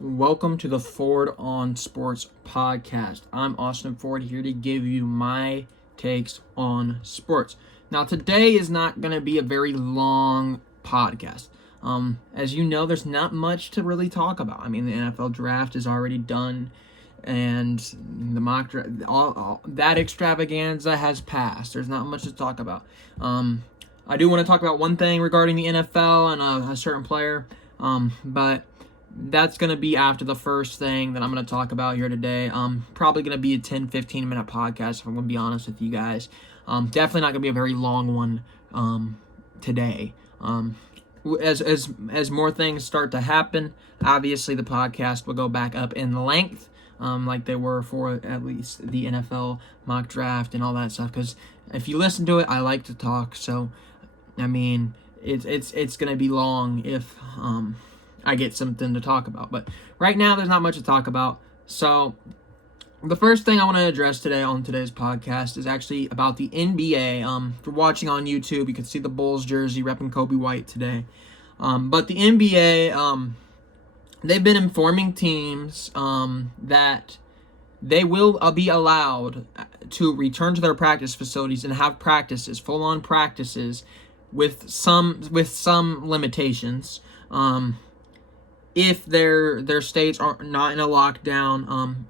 Welcome to the Ford on Sports podcast. I'm Austin Ford here to give you my takes on sports. Now, today is not going to be a very long podcast. As you know, there's not much to really talk about. I mean, the NFL draft is already done, and the mock draft, all that extravaganza has passed. There's not much to talk about. I do want to talk about one thing regarding the NFL and a certain player, but that's going to be after the first thing that I'm going to talk about here today. Probably going to be a 10-15 minute podcast, if I'm going to be honest with you guys. Definitely not going to be a very long one today. As more things start to happen, obviously the podcast will go back up in length, like they were for at least the NFL mock draft and all that stuff. Because if you listen to it, I like to talk. So, I mean, it's going to be long if I get something to talk about. But right now, there's not much to talk about. So the first thing I want to address today on today's podcast is actually about the NBA. If you're watching on YouTube, you can see the Bulls jersey repping Kobe White today. But the NBA, they've been informing teams that they will be allowed to return to their practice facilities and have practices, full-on practices, with some limitations. If their states are not in a lockdown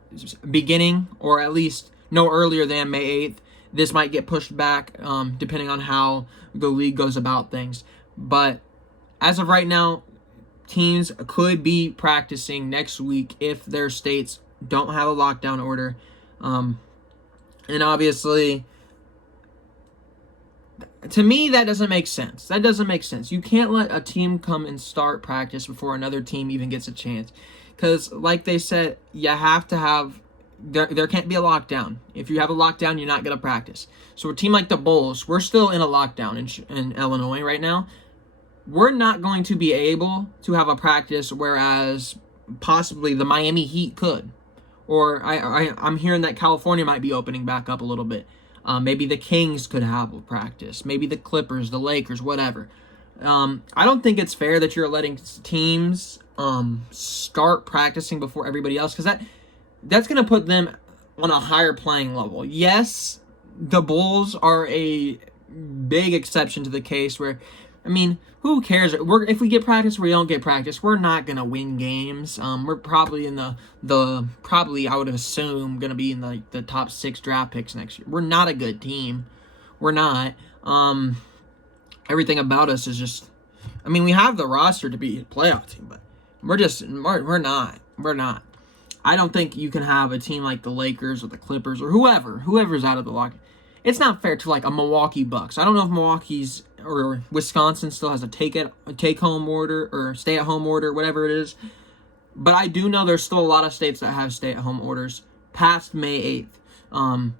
beginning, or at least no earlier than May 8th. This might get pushed back depending on how the league goes about things. But as of right now, teams could be practicing next week if their states don't have a lockdown order. And obviously, to me, that doesn't make sense. You can't let a team come and start practice before another team even gets a chance. Because, like they said, you have to have... There can't be a lockdown. If you have a lockdown, you're not going to practice. So a team like the Bulls, we're still in a lockdown in Illinois right now. We're not going to be able to have a practice, whereas possibly the Miami Heat could. Or I'm hearing that California might be opening back up a little bit. Maybe the Kings could have a practice. Maybe the Clippers, the Lakers, whatever. I don't think it's fair that you're letting teams start practicing before everybody else, because that's going to put them on a higher playing level. Yes, the Bulls are a big exception to the case where, I mean, who cares? If we get practice, we don't get practice. We're not going to win games. We're probably in I would assume, going to be in the top 6 draft picks next year. We're not a good team. We're not. Everything about us is just, I mean, we have the roster to be a playoff team, but we're not. We're not. I don't think you can have a team like the Lakers or the Clippers or whoever's out of the lock. It's not fair to like a Milwaukee Bucks. I don't know if Milwaukee's or Wisconsin still has a take-home order or stay-at-home order, whatever it is. But I do know there's still a lot of states that have stay-at-home orders past May 8th. And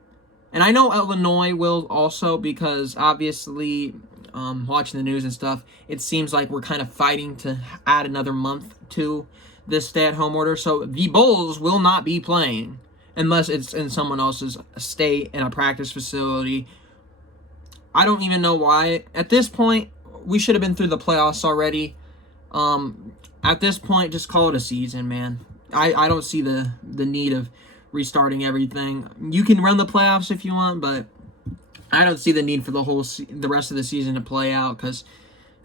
I know Illinois will also, because obviously, watching the news and stuff, it seems like we're kind of fighting to add another month to this stay-at-home order. So the Bulls will not be playing unless it's in someone else's state in a practice facility. I don't even know why. At this point, we should have been through the playoffs already. At this point, just call it a season, man. I don't see the need of restarting everything. You can run the playoffs if you want, but I don't see the need for the rest of the season to play out, because,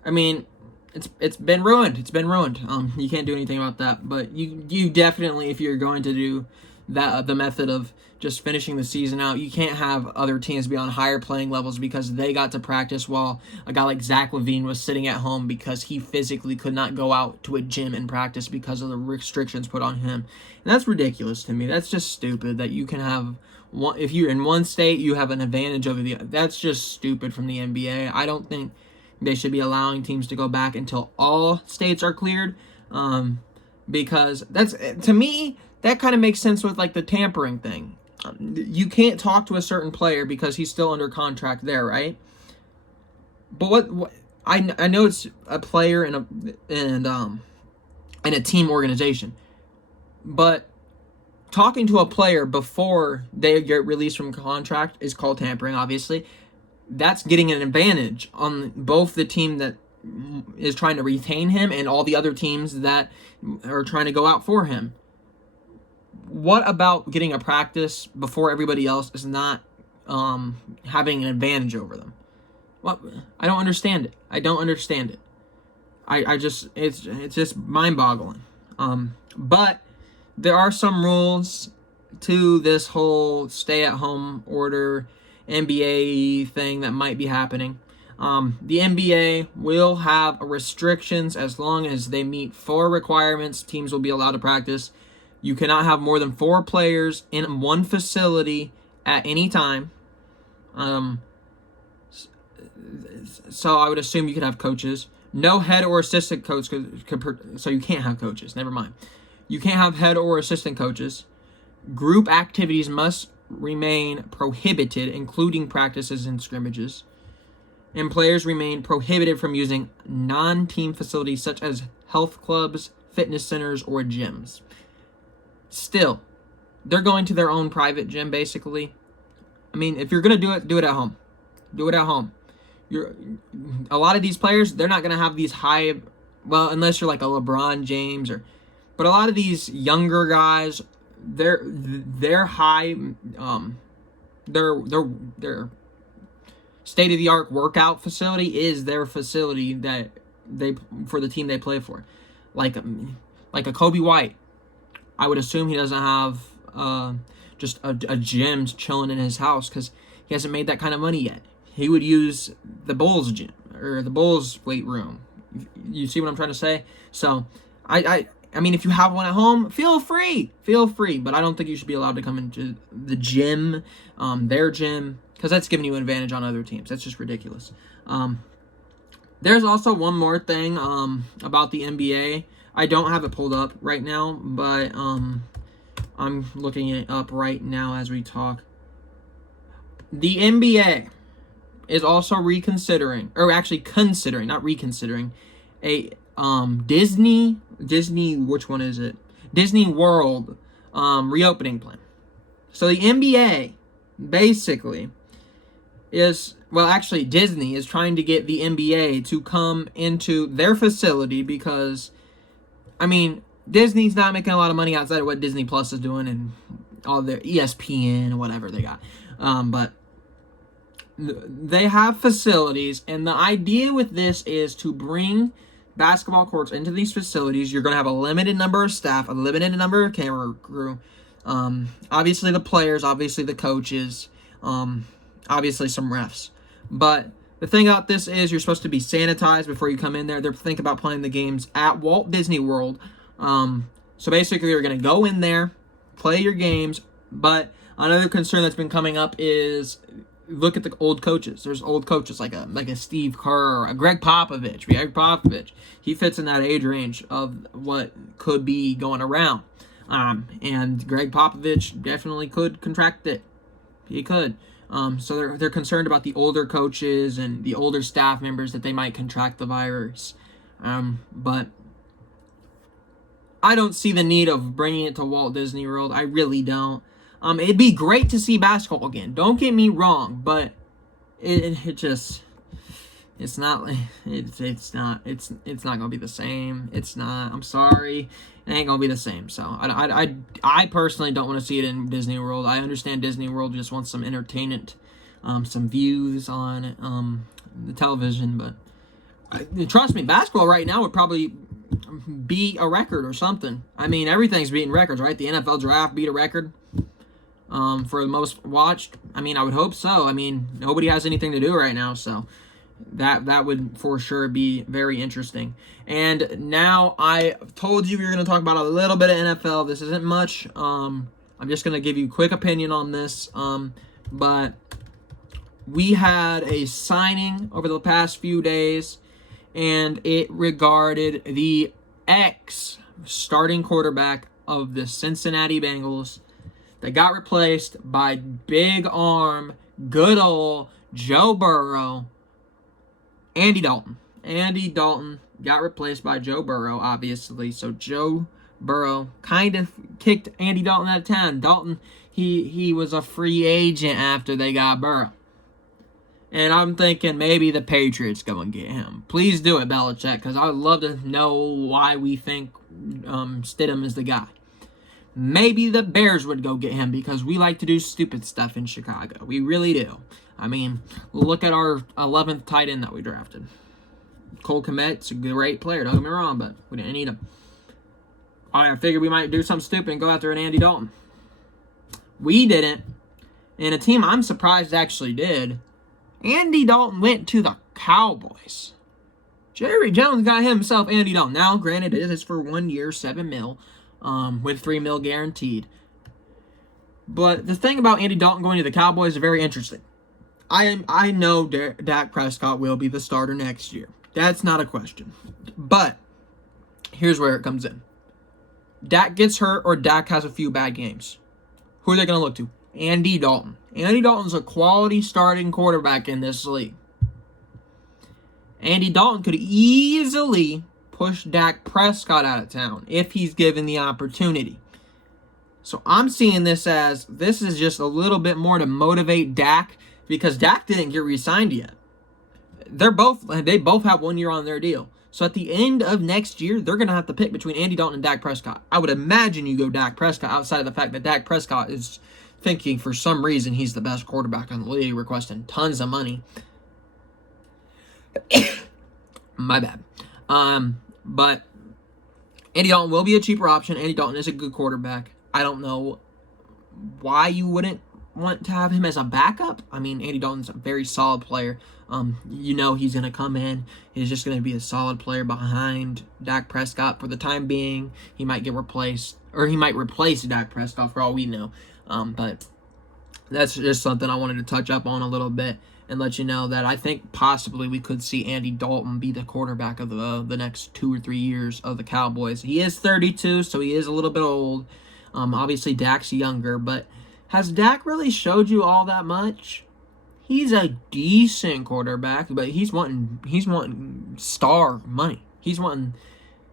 I mean, it's been ruined. It's been ruined. You can't do anything about that. But you definitely, if you're going to do that, the method of just finishing the season out, you can't have other teams be on higher playing levels because they got to practice while a guy like Zach LaVine was sitting at home because he physically could not go out to a gym and practice because of the restrictions put on him. And that's ridiculous to me. That's just stupid that you can have one, if you're in one state, you have an advantage over the other. That's just stupid from the NBA. I don't think they should be allowing teams to go back until all states are cleared, because that's, to me, that kind of makes sense with like the tampering thing. You can't talk to a certain player because he's still under contract there, right? But what I know it's a player in a team organization, but talking to a player before they get released from contract is called tampering, obviously. That's getting an advantage on both the team that is trying to retain him and all the other teams that are trying to go out for him. What about getting a practice before everybody else is not having an advantage over them? Well, I don't understand it. I just it's just mind-boggling. But there are some rules to this whole stay-at-home order NBA thing that might be happening. The NBA will have restrictions as long as they meet 4 requirements. Teams will be allowed to practice. You cannot have more than 4 players in one facility at any time. So I would assume you could have coaches. No head or assistant coach, so you can't have coaches. Never mind. You can't have head or assistant coaches. Group activities must remain prohibited, including practices and scrimmages. And players remain prohibited from using non-team facilities such as health clubs, fitness centers, or gyms. Still, they're going to their own private gym, basically. I mean, if you're going to do it at home. Do it at home. A lot of these players, they're not going to have these high, well, unless you're like a LeBron James but a lot of these younger guys, their high, their state-of-the-art workout facility is their facility that for the team they play for. Like a Kobe White, I would assume he doesn't have just a gym chilling in his house because he hasn't made that kind of money yet. He would use the Bulls gym or the Bulls weight room. You see what I'm trying to say? So I mean, if you have one at home, feel free, but I don't think you should be allowed to come into the gym, their gym, because that's giving you an advantage on other teams. That's just ridiculous. There's also one more thing about the NBA. I don't have it pulled up right now, but I'm looking it up right now as we talk. The NBA is also considering, not reconsidering, a Disney, which one is it? Disney World reopening plan. So the NBA basically Disney is trying to get the NBA to come into their facility because, I mean, Disney's not making a lot of money outside of what Disney Plus is doing and all their ESPN and whatever they got. But they have facilities, and the idea with this is to bring basketball courts into these facilities. You're going to have a limited number of staff, a limited number of camera crew. Obviously the players, obviously the coaches, obviously some refs. But the thing about this is you're supposed to be sanitized before you come in there. They're thinking about playing the games at Walt Disney World. So basically you're going to go in there, play your games. But another concern that's been coming up is look at the old coaches. There's old coaches like a Steve Kerr or a Greg Popovich. He fits in that age range of what could be going around. And Greg Popovich definitely could contract it. He could. So they're concerned about the older coaches and the older staff members that they might contract the virus. But I don't see the need of bringing it to Walt Disney World. I really don't. It'd be great to see basketball again. Don't get me wrong, but it's not gonna be the same. It's not. I'm sorry, it ain't gonna be the same. So I personally don't want to see it in Disney World. I understand Disney World just wants some entertainment, some views on the television, but trust me, basketball right now would probably beat a record or something. I mean, everything's beating records, right? The NFL draft beat a record. For the most watched. I mean, I would hope so. I mean, nobody has anything to do right now, so that would for sure be very interesting. And now I told you we were going to talk about a little bit of NFL. This isn't much. I'm just going to give you a quick opinion on this. But we had a signing over the past few days, and it regarded the ex-starting quarterback of the Cincinnati Bengals that got replaced by big arm, good old Joe Burrow, Andy Dalton. Andy Dalton got replaced by Joe Burrow, obviously. So Joe Burrow kind of kicked Andy Dalton out of town. Dalton, he was a free agent after they got Burrow. And I'm thinking maybe the Patriots go and get him. Please do it, Belichick, because I would love to know why we think Stidham is the guy. Maybe the Bears would go get him because we like to do stupid stuff in Chicago. We really do. I mean, look at our 11th tight end that we drafted. Cole Kmet's a great player, don't get me wrong, but we didn't need him. I figured we might do something stupid and go after an Andy Dalton. We didn't. And a team I'm surprised actually did. Andy Dalton went to the Cowboys. Jerry Jones got himself Andy Dalton. Now, granted, it is for 1 year, $7 million, with $3 million guaranteed. But the thing about Andy Dalton going to the Cowboys is very interesting. I know Dak Prescott will be the starter next year. That's not a question. But here's where it comes in. Dak gets hurt or Dak has a few bad games. Who are they going to look to? Andy Dalton. Andy Dalton's a quality starting quarterback in this league. Andy Dalton could easily push Dak Prescott out of town if he's given the opportunity. So I'm seeing this is just a little bit more to motivate Dak because Dak didn't get re-signed yet. They both have 1 year on their deal. So at the end of next year, they're going to have to pick between Andy Dalton and Dak Prescott. I would imagine you go Dak Prescott outside of the fact that Dak Prescott is thinking for some reason he's the best quarterback in the league, requesting tons of money. My bad. But Andy Dalton will be a cheaper option. Andy Dalton is a good quarterback. I don't know why you wouldn't want to have him as a backup. I mean, Andy Dalton's a very solid player. He's going to come in. He's just going to be a solid player behind Dak Prescott for the time being. He might get replaced, or he might replace Dak Prescott for all we know. But that's just something I wanted to touch up on a little bit and let you know that I think possibly we could see Andy Dalton be the quarterback of the next 2 or 3 years of the Cowboys. He is 32, so he is a little bit old. Obviously, Dak's younger, but has Dak really showed you all that much? He's a decent quarterback, but he's wanting star money. He's wanting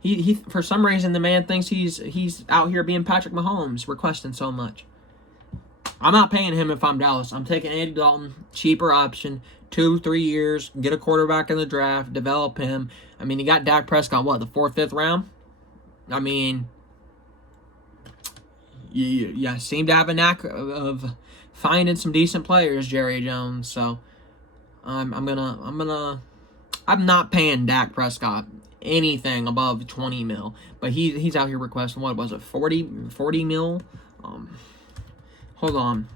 he for some reason the man thinks he's out here being Patrick Mahomes, requesting so much. I'm not paying him if I'm Dallas. I'm taking Andy Dalton, cheaper option, 2-3 years, get a quarterback in the draft, develop him. I mean, he got Dak Prescott, the 4th, 5th round? I mean, you seem to have a knack of finding some decent players, Jerry Jones. So I'm not paying Dak Prescott anything above $20 million, but he's out here requesting, what was it, $40 million? Hold on.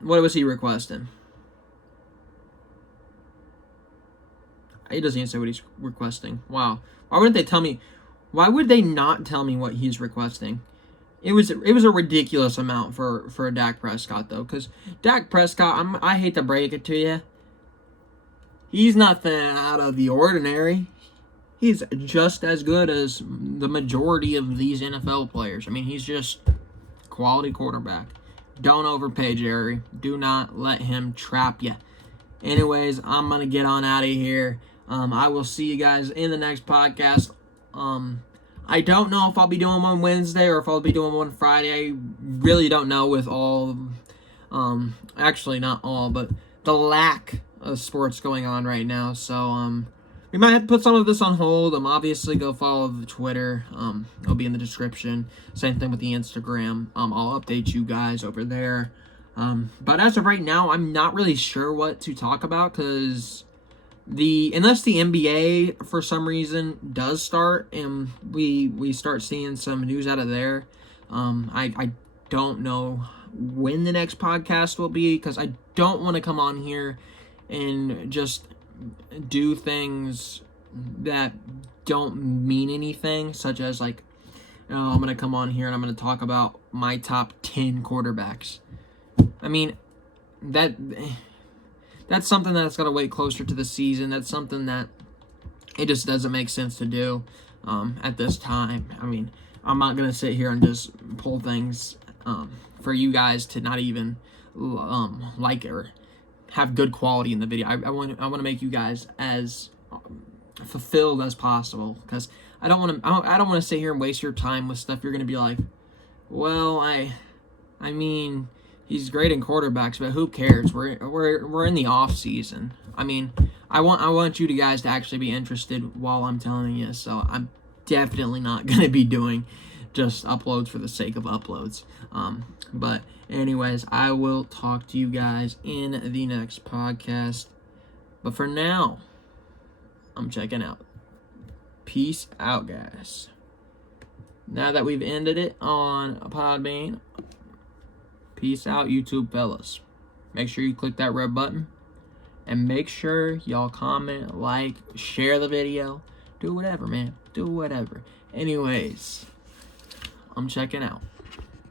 What was he requesting? He doesn't even say what he's requesting. Wow. Why wouldn't they tell me? Why would they not tell me what he's requesting? It was a ridiculous amount for a Dak Prescott, though, because Dak Prescott, I hate to break it to you, he's nothing out of the ordinary. He's just as good as the majority of these NFL players. I mean, he's just quality quarterback. Don't overpay, Jerry. Do not let him trap you. Anyways, I'm going to get on out of here. I will see you guys in the next podcast. I don't know if I'll be doing one Wednesday or if I'll be doing one Friday. I really don't know with all, actually not all, but the lack of sports going on right now. So, we might have to put some of this on hold. Obviously, go follow the Twitter. It'll be in the description. Same thing with the Instagram. I'll update you guys over there. But as of right now, I'm not really sure what to talk about because unless the NBA for some reason does start and we start seeing some news out of there, I don't know when the next podcast will be because I don't want to come on here and just do things that don't mean anything, such as I'm going to come on here and I'm going to talk about my top 10 quarterbacks. I mean, that's something that's got to wait closer to the season. That's something that it just doesn't make sense to do at this time. I mean, I'm not going to sit here and just pull things for you guys to not even like it or have good quality in the video. I want to make you guys as fulfilled as possible because I don't want to sit here and waste your time with stuff you're going to be like, well, I mean, he's great in quarterbacks, but who cares? We're in the off season. I mean, I want you guys to actually be interested while I'm telling you. So I'm definitely not gonna be doing just uploads for the sake of uploads. But anyways, I will talk to you guys in the next podcast. But for now, I'm checking out. Peace out, guys. Now that we've ended it on Podbean, peace out, YouTube fellas. Make sure you click that red button. And make sure y'all comment, like, share the video. Do whatever, man. Do whatever. Anyways, I'm checking out.